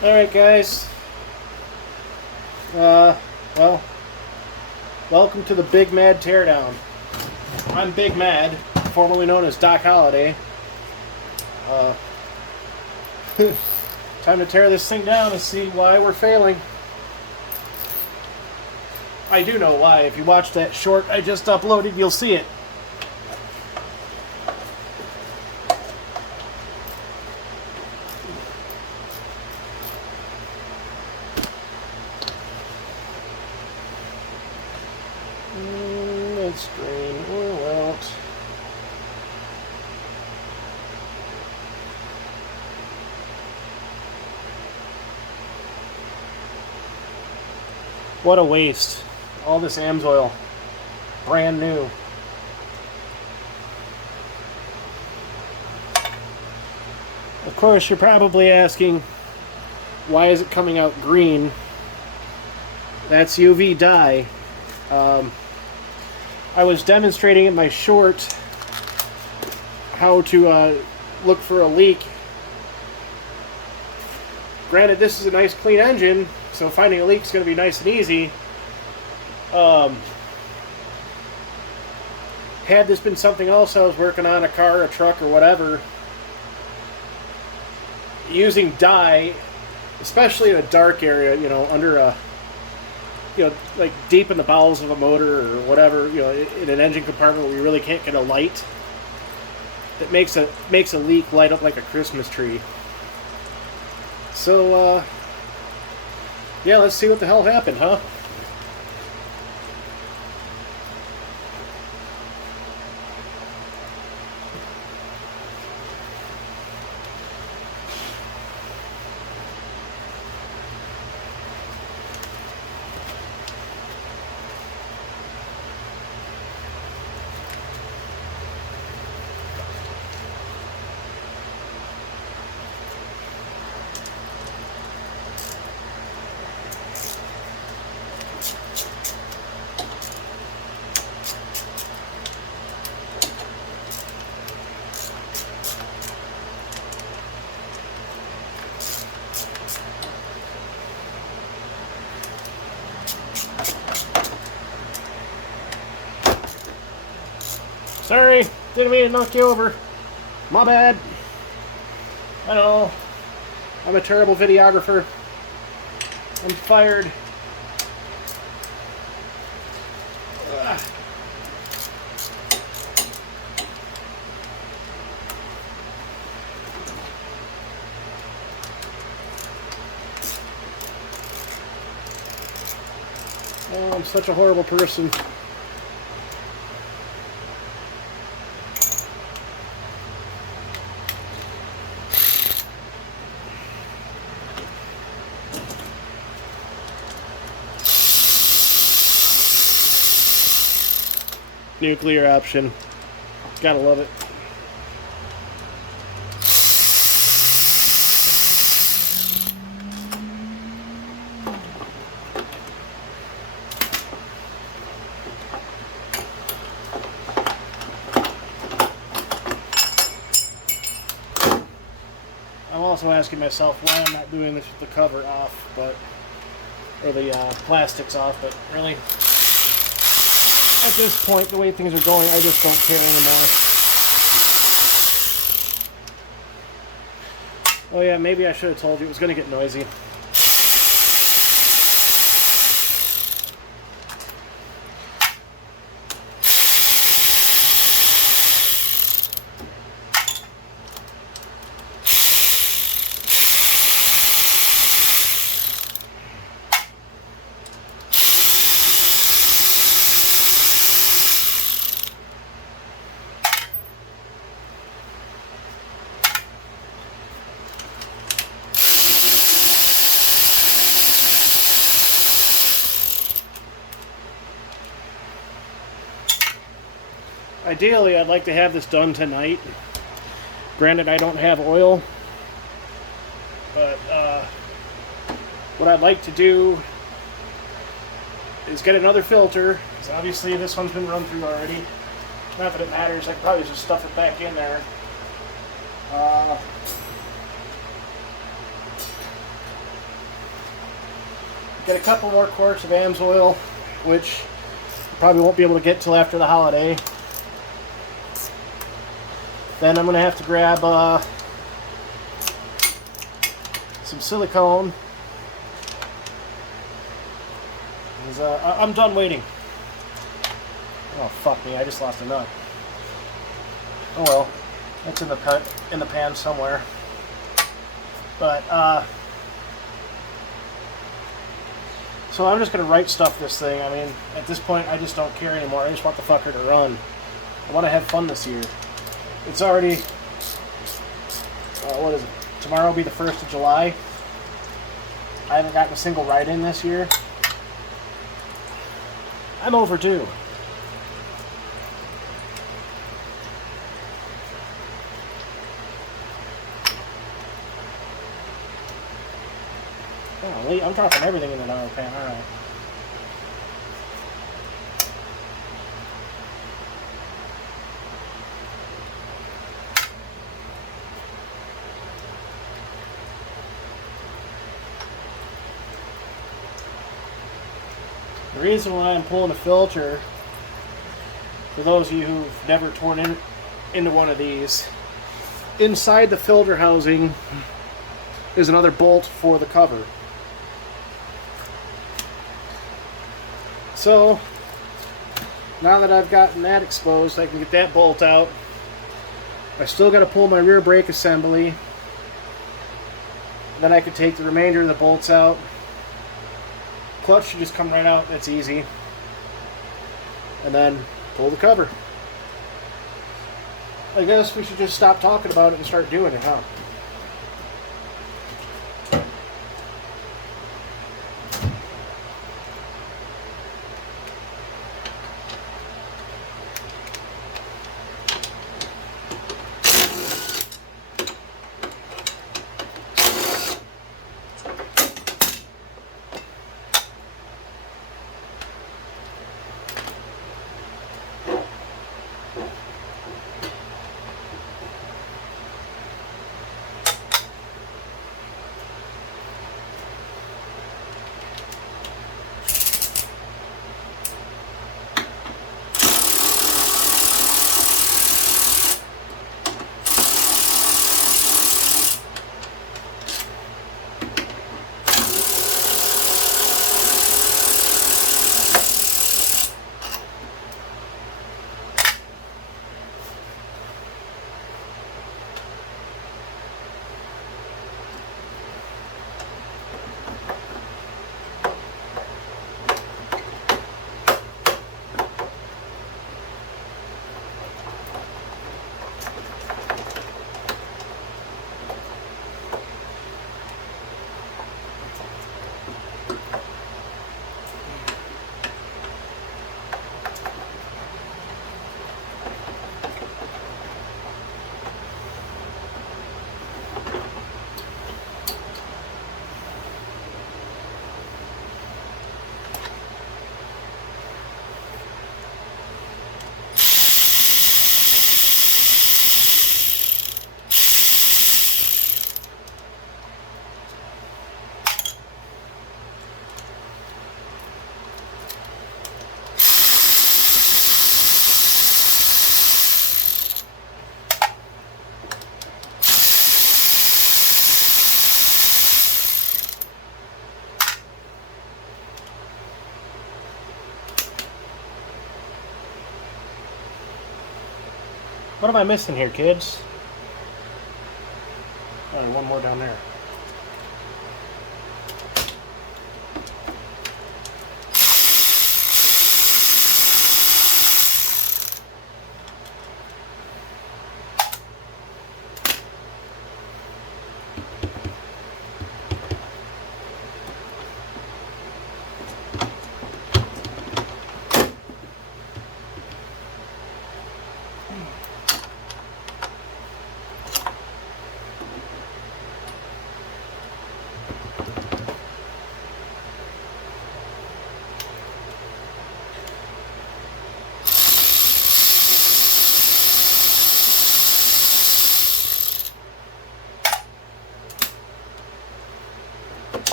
Alright guys, well, welcome to the Big Mad Teardown. I'm Big Mad, formerly known as Doc Holliday. Time to tear this thing down and see why we're failing. I do know why. If you watch that short I just uploaded, you'll see it. Let's drain oil out. What a waste. All this AMSOIL. Brand new. Of course, you're probably asking, why is it coming out green? That's UV dye. I was demonstrating in my short how to look for a leak. Granted, this is a nice clean engine, so finding a leak is going to be nice and easy. Had this been something else I was working on, a car, a truck, or whatever, using dye, especially in a dark area, you know, under a, you know, like deep in the bowels of a motor or whatever, you know, in an engine compartment where we really can't get a light, that makes a leak light up like a Christmas tree. So, yeah, let's see what the hell happened, huh? Sorry, didn't mean to knock you over. My bad. I know. I'm a terrible videographer. I'm fired. Ugh. Oh, I'm such a horrible person. Nuclear option. Gotta love it. I'm also asking myself why I'm not doing this with the cover off, or the plastics off, but really, at this point, the way things are going, I just don't care anymore. Oh yeah, maybe I should have told you it was going to get noisy. Ideally, I'd like to have this done tonight. Granted, I don't have oil, but what I'd like to do is get another filter, because obviously this one's been run through already. Not that it matters, I could probably just stuff it back in there. Get a couple more quarts of AMSOIL, which probably won't be able to get till after the holiday. Then I'm going to have to grab some silicone. I'm done waiting. Oh, fuck me, I just lost a nut. Oh well, that's in the pan somewhere. But, so I'm just going to right stuff this thing. I mean, at this point, I just don't care anymore. I just want the fucker to run. I want to have fun this year. It's already, what is it? Tomorrow will be the 1st of July. I haven't gotten a single ride in this year. I'm overdue. Oh, I'm dropping everything in the oil pan. All right. The reason why I'm pulling the filter, for those of you who've never torn into one of these, inside the filter housing is another bolt for the cover. So, now that I've gotten that exposed, I can get that bolt out. I still got to pull my rear brake assembly. Then I can take the remainder of the bolts out. Clutch should just come right out, that's easy. And then pull the cover. I guess we should just stop talking about it and start doing it, huh? What am I missing here, kids? All right, one more down there.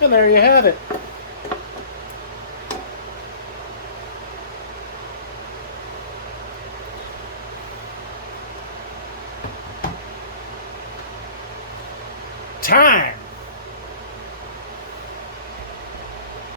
And there you have it. Time